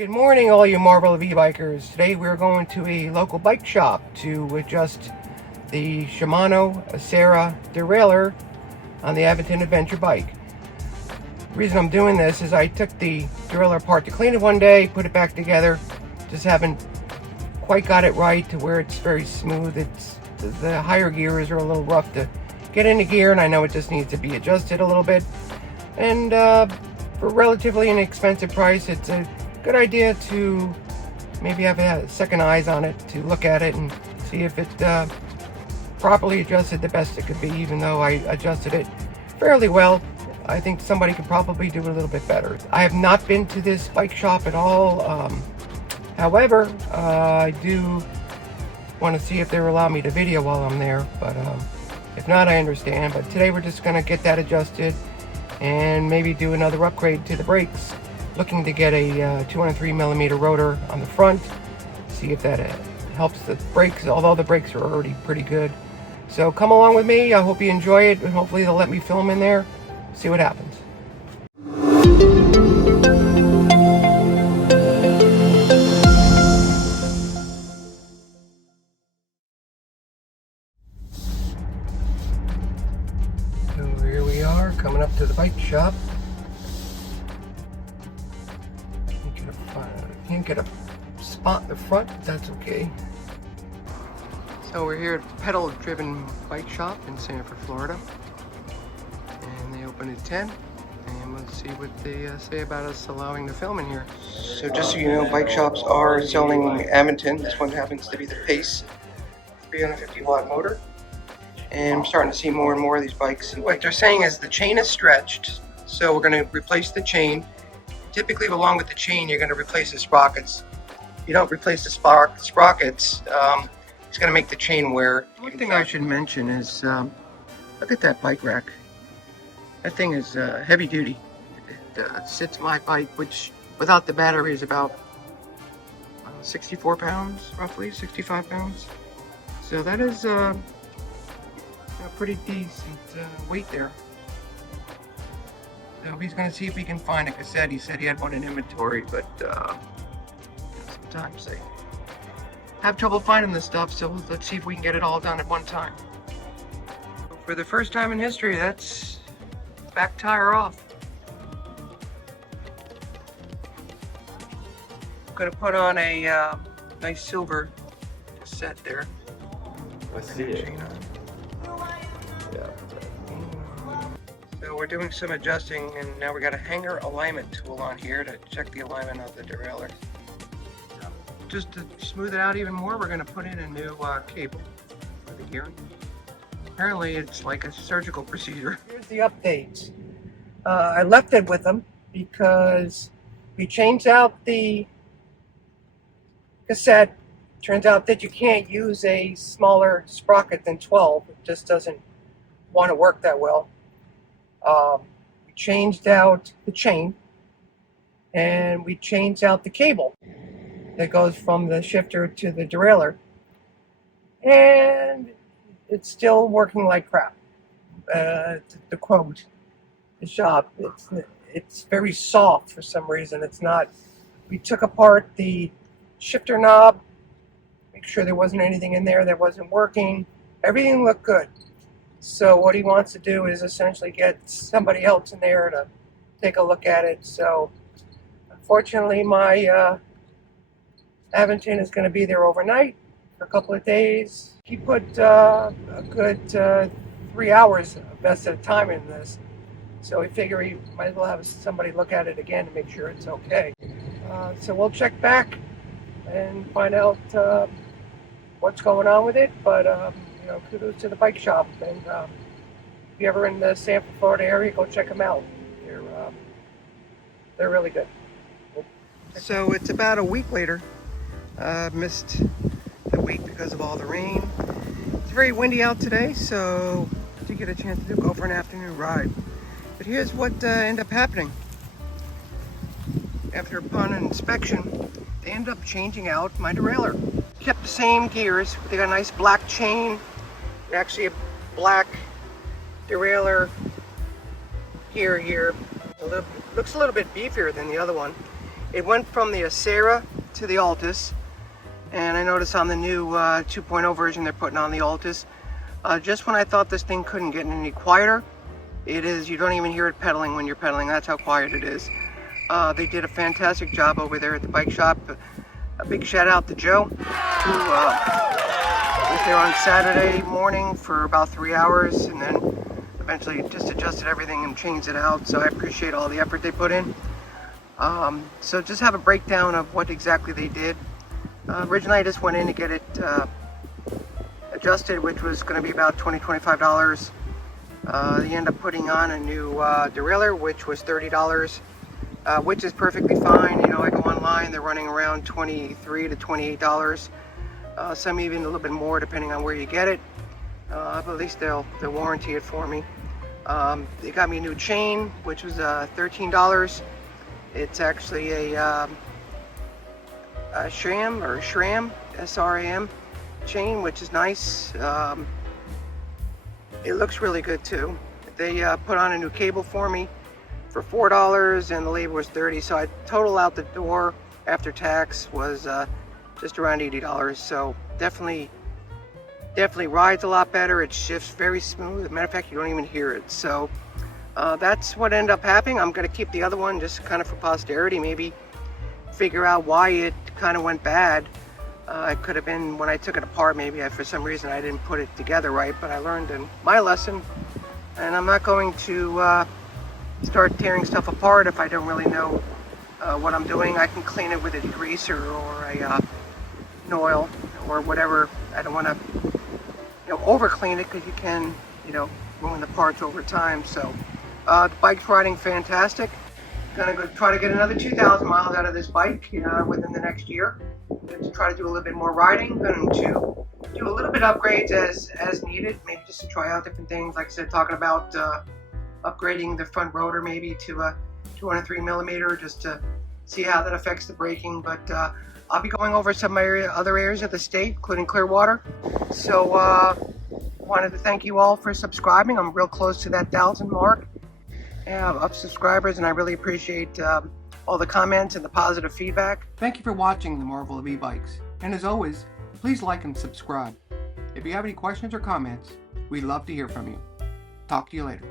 Good morning, all you Marvel of e-bikers. Today we're going to a local bike shop to adjust the Shimano Acera derailleur on the Aventon Adventure bike. The reason I'm doing this is I took the derailleur apart to clean it one day, put it back together. Just haven't quite got it right to where it's very smooth. The higher gears are a little rough to get into gear, and I know it just needs to be adjusted a little bit. And for a relatively inexpensive price, it's a good idea to maybe have a second eyes on it to look at it and see if it properly adjusted the best it could be. Even though I adjusted it fairly well, I think somebody could probably do it a little bit better. I have not been to this bike shop at all. However, I do want to see if they'll allow me to video while I'm there, but if not, I understand. But today we're just going to get that adjusted and maybe do another upgrade to the brakes. Looking to get a 203mm rotor on the front, see if that helps the brakes, although the brakes are already pretty good. So come along with me. I hope you enjoy it, and hopefully they'll let me film in there, see what happens. So here we are, coming up to the bike shop. Can't get a spot in the front, but that's okay. So we're here at Pedal Driven Bike Shop in Sanford, Florida. And they open at 10. And let's see what they say about us allowing the film in here. So just so you know, bike shops are selling Aventon. This one happens to be the Pace 350 watt motor. And I'm starting to see more and more of these bikes. What they're saying is the chain is stretched, so we're going to replace the chain. Typically, along with the chain, you're going to replace the sprockets. If you don't replace the sprockets, it's going to make the chain wear. One thing I should mention is, look at that bike rack. That thing is heavy duty. It sits my bike, which without the battery is about 64 pounds, roughly 65 pounds. So that is a pretty decent weight there. So he's going to see if he can find a cassette. He said he had one in inventory, but sometimes they have trouble finding this stuff, so let's see if we can get it all done at one time. For the first time in history, that's back tire off. I'm going to put on a nice silver cassette there. Let's see it. So we're doing some adjusting, and now we got a hanger alignment tool on here to check the alignment of the derailleur. Just to smooth it out even more, we're going to put in a new cable for the gearing. Apparently it's like a surgical procedure. Here's the updates. I left it with them because we changed out the cassette. Turns out that you can't use a smaller sprocket than 12. It just doesn't want to work that well. We changed out the chain, and we changed out the cable that goes from the shifter to the derailleur, and it's still working like crap. To quote the shop, it's very soft for some reason. It's not. We took apart the shifter knob, make sure there wasn't anything in there that wasn't working. Everything looked good. So what he wants to do is essentially get somebody else in there to take a look at it. So unfortunately, my Aventon is going to be there overnight for a couple of days. He put a good 3 hours vested time in this. So we figure he might as well have somebody look at it again to make sure it's okay. So we'll check back and find out what's going on with it. But kudos to the bike shop, and if you're ever in the Sanford, Florida area, go check them out. They're really good. So it's about a week later. Missed the week because of all the rain. It's very windy out today, so I did get a chance to go for an afternoon ride. But here's what ended up happening. Upon an inspection, they ended up changing out my derailleur. Kept the same gears. They got a nice black chain. Actually a black derailleur gear here. Looks a little bit beefier than the other one. It went from the Acera to the Altus, and I noticed on the new 2.0 version they're putting on the Altus, just when I thought this thing couldn't get any quieter, it is, you don't even hear it pedaling when you're pedaling. That's how quiet it is. They did a fantastic job over there at the bike shop. A big shout out to Joe, who was there on Saturday morning for about 3 hours, and then eventually just adjusted everything and changed it out. So I appreciate all the effort they put in. So just have a breakdown of what exactly they did. Originally I just went in to get it adjusted, which was going to be about $20–25. They end up putting on a new derailleur, which was $30, which is perfectly fine. You know, I go online, they're running around $23 to $28. Some even a little bit more depending on where you get it. But at least they'll warranty it for me. They got me a new chain, which was $13. It's actually a SRAM, S-R-A-M chain, which is nice. It looks really good too. They put on a new cable for me for $4, and the labor was $30. So I total out the door after tax was just around $80. So definitely rides a lot better. It shifts very smooth. As a matter of fact, you don't even hear it. So that's what ended up happening. I'm going to keep the other one just kind of for posterity, maybe figure out why it kind of went bad. It could have been when I took it apart, maybe for some reason I didn't put it together right, but I learned in my lesson, and I'm not going to start tearing stuff apart if I don't really know what I'm doing. I can clean it with a degreaser or an oil or whatever. I don't want to over clean it, because you can ruin the parts over time. So the bike's riding fantastic. Gonna go try to get another 2,000 miles out of this bike within the next year. To try to do a little bit more riding. Going to do a little bit of upgrades as needed, maybe just to try out different things. Like I said, talking about upgrading the front rotor maybe to a 203 millimeter, just to see how that affects the braking. But I'll be going over some other areas of the state, including Clearwater. So wanted to thank you all for subscribing. I'm real close to that 1,000 mark of subscribers, and I really appreciate all the comments and the positive feedback. Thank you for watching the Marvel of E-Bikes, and as always, please like and subscribe. If you have any questions or comments, we'd love to hear from you. Talk to you later.